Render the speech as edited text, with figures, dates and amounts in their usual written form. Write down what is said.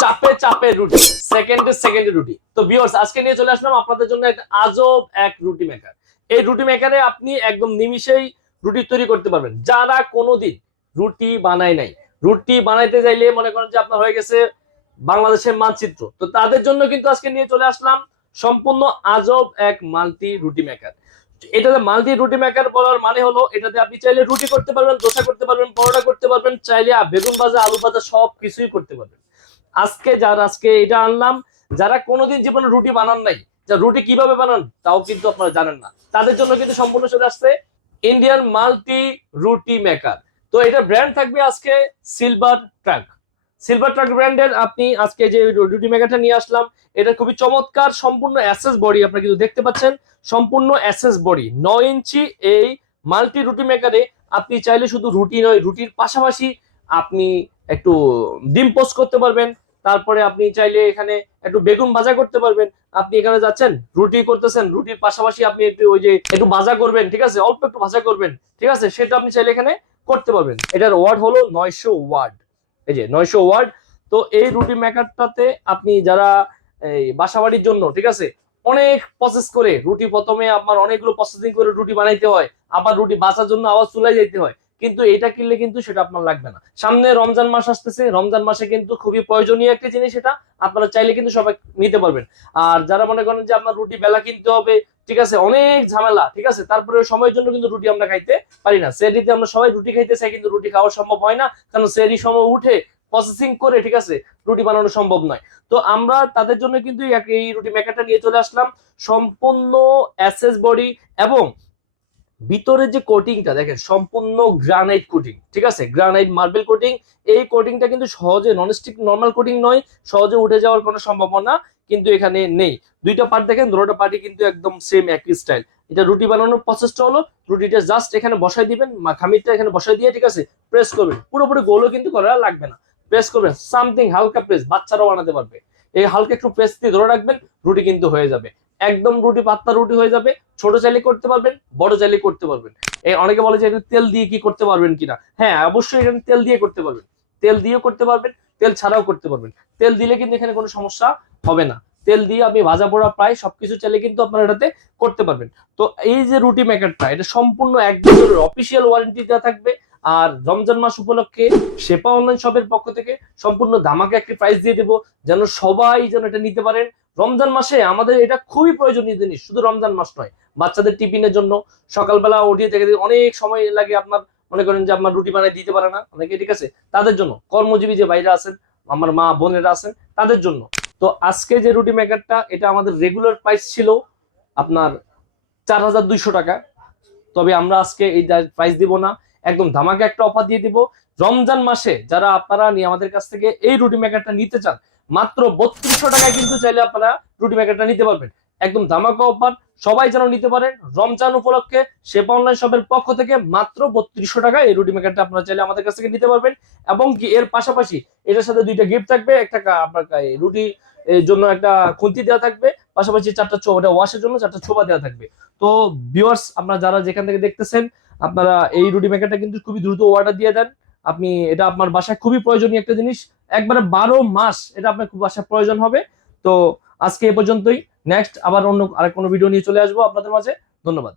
চাপে চাপে রুটি, সেকেন্ডে সেকেন্ডে রুটি। তো ভিউয়ার্স, আজকে নিয়ে চলে আসলাম আপনাদের জন্য একটা আজব এক রুটি মেকার। এই রুটি মেকারে আপনি একদম নিমিষেই রুটি তৈরি করতে পারবেন। যারা কোনোদিন রুটি বানায় নাই, রুটি বানাইতে চাইলে মনে করেন যে আপনার হয়ে গেছে বাংলাদেশের মানচিত্র, তো তাদের জন্য কিন্তু আজকে নিয়ে চলে আসলাম সম্পূর্ণ আজব এক মাল্টি রুটি মেকার। এটাতে মাল্টি রুটি মেকার বলার মানে হলো এটাতে আপনি চাইলে রুটি করতে পারবেন, দোসা করতে পারবেন, পরোটা করতে পারবেন, চাইলে বেগুন ভাজা, আলু ভাজা সব কিছুই করতে পারবেন। আজকে এটা আনলাম যারা কোনোদিন জীবনে রুটি বানান নাই, যা রুটি কিভাবে বানান তাও কিন্তু আপনারা জানেন না, তাদের জন্য কিন্তু সম্পূর্ণ চলে আসছে ইন্ডিয়ান মাল্টি রুটি মেকার। তো এটা ব্র্যান্ড থাকবে আজকে সিলভার ট্রাক। সিলভার ট্রাক ব্র্যান্ডের আপনি আজকে যে রুটি মেকারটা নিয়ে আসলাম, এটা খুবই চমৎকার, সম্পূর্ণ এসএস বডি আপনারা কিন্তু দেখতে পাচ্ছেন, সম্পূর্ণ এসএস বডি 9 ইঞ্চি। এই মাল্টি রুটি মেকারে আপনি চাইলে শুধু রুটি নয়, রুটির পাশাপাশি আপনি একটু ডিম পোস্ট করতে পারবেন, তারপরে আপনি চাইলে এখানে একটু বেগুন ভাজা করতে পারবেন। আপনি এখানে যাচ্ছেন রুটি করতেছেন, রুটির পাশাপাশি আপনি একটু ওই যে একটু ভাজা করবেন, ঠিক আছে, অল্প একটু ভাজা করবেন, ঠিক আছে, সেটা আপনি চাইলে এখানে করতে পারবেন। এটার ওয়ার্ড হলো 900 ওয়ার্ড, এই যে 900 ওয়ার্ড। তো এই রুটি মেকারটাতে আপনি যারা এই বাসাবাড়ির জন্য, ঠিক আছে, অনেক প্রসেস করে রুটি, প্রথমে আপনার অনেকগুলো প্রসেসিং করে রুটি বানাইতে হয়, আবার রুটি বাঁচার জন্য আবার চুলায় যাইতে হয়, কিন্তু এটা কিনলে কিন্তু সেটা আপনার লাগবে না। সামনে রমজান মাস আসতেছে, রমজান মাসে কিন্তু খুবই প্রয়োজনীয় একটা জিনিস, এটা আপনারা চাইলে কিন্তু সবাই নিতে পারবেন। আর যারা মনে করেন যে আপনার রুটি বেলা কিনতে হবে, ঠিক আছে, অনেক ঝামেলা, ঠিক আছে, তারপরে সময়ের জন্য কিন্তু রুটি আমরা খাইতে পারি না। সেহরিতে আমরা সবাই রুটি খাইতে চাই, কিন্তু রুটি খাওয়া সম্ভব হয় না, কারণ সেহরি সময় উঠে প্রসেসিং করে, ঠিক আছে, রুটি বানানো সম্ভব নয়। তো আমরা তাদের জন্য কিন্তু এই রুটি মেকারটা নিয়ে চলে আসলাম, সম্পূর্ণ এসএস বডি, এবং ভিতরে যে কোটিংটা দেখেন সম্পূর্ণ গ্রানাইট কোটিং, ঠিক আছে, গ্রানাইট মার্বেল কোটিং। এই কোটিংটা কিন্তু সহজে ননস্টিক নরমাল কোটিং নয়, সহজে উঠে যাওয়ার কোনো সম্ভাবনা কিন্তু এখানে নেই। দুইটা পার্ট দেখেন, দুটো পার্টই কিন্তু একদম সেম একই স্টাইল। এটা রুটি বানানোর প্রসেসটা হলো রুটিটা জাস্ট এখানে বসাই দিবেন, খামিরটা এখানে বসাই দিয়ে, ঠিক আছে, প্রেস করবেন, পুরোপুরি গোলও কিন্তু করা লাগবে না, প্রেস করবেন, সামথিং হালকা প্রেস, বাচ্চারাও বানাতে পারবে। এই হালকা একটু প্রেস দিয়ে ধরে রাখবেন, রুটি কিন্তু হয়ে যাবে, একদম রুটি পাতলা রুটি হয়ে যাবে। ছোট চাইলে করতে পারবেন, বড় চাইলে করতে পারবেন। এই অনেকে বলে যে এটা তেল দিয়ে কি করতে পারবেন কিনা, হ্যাঁ অবশ্যই এখানে তেল দিয়ে করতে পারবেন, তেল দিয়েও করতে পারবেন, তেল ছাড়াও করতে পারবেন। তেল দিলে কিন্তু এখানে কোনো সমস্যা হবে না, তেল দিয়ে আপনি ভাজা পোড়া প্রায় সবকিছু চাইলে কিন্তু আপনারা এটাতে করতে পারবেন। তো এই যে রুটি মেকারটা, এটা সম্পূর্ণ 1 বছরের অফিসিয়াল ওয়ারেন্টি দেওয়া থাকবে। আর রমজান মাস উপলক্ষে শেপা অনলাইন শপের পক্ষ থেকে সম্পূর্ণ ধামাকা একটি প্রাইস দিয়ে দেবো, যেন সবাই যেন এটা নিতে পারেন। রমজান মাসে আমাদের এটা খুবই প্রয়োজনীয় জিনিস, শুধু রমজান মাস নয়, বাচ্চাদের টিফিনের জন্য সকালবেলা উঠিয়ে থেকে অনেক সময় লাগে, আপনার মনে করেন যে আপনার রুটি বানিয়ে দিতে পারে না অনেকে, ঠিক আছে, তাদের জন্য, কর্মজীবী যে ভাইরা আছেন, আমার মা বোনেরা আছেন, তাদের জন্য। তো আজকে যে রুটি মেকারটা, এটা আমাদের রেগুলার প্রাইস ছিল আপনার 4200 টাকা, তবে আমরা আজকে এই প্রাইস দিব না, একদম ধামাকা একটা অফার দিয়ে দিব। রমজান মাসে যারা আপনারা নিয়ে আমাদের কাছ থেকে এই রুটি মেকারটা নিতে চান, মাত্র 3200 টাকায় কিন্তু চাইলে আপনারা রুটি মেকারটা নিতে পারবেন, একদম ধামাকা অফার, সবাই যেন নিতে পারেন। রমজান উপলক্ষে শেপা অনলাইন শপের পক্ষ থেকে মাত্র 3200 টাকায় এই রুটি মেকারটা আপনারা চাইলে আমাদের কাছ থেকে নিতে পারবেন। এবং কি এর পাশাপাশি এটার সাথে দুইটা গিফট থাকবে, একটা আপনার রুটি এর জন্য একটা খুন্তি দেওয়া থাকবে, পাশাপাশি 4টা ছোবা ওয়াশের জন্য 4টা ছোবা দেওয়া থাকবে। তো ভিউয়ার্স, আপনারা যারা যেখান থেকে দেখতেছেন, আপনারা এই রুটি মেকারটা কিন্তু খুবই দ্রুত অর্ডার দিয়ে দেন। আপনি এটা আপনার বাসায় খুবই প্রয়োজনীয় একটা জিনিস, একবারে 12 মাস এটা আপনার খুব বাসায় প্রয়োজন হবে। তো আজকে এ পর্যন্তই, নেক্সট আবার অন্য আরেক কোনো ভিডিও নিয়ে চলে আসবো আপনাদের মাঝে। ধন্যবাদ।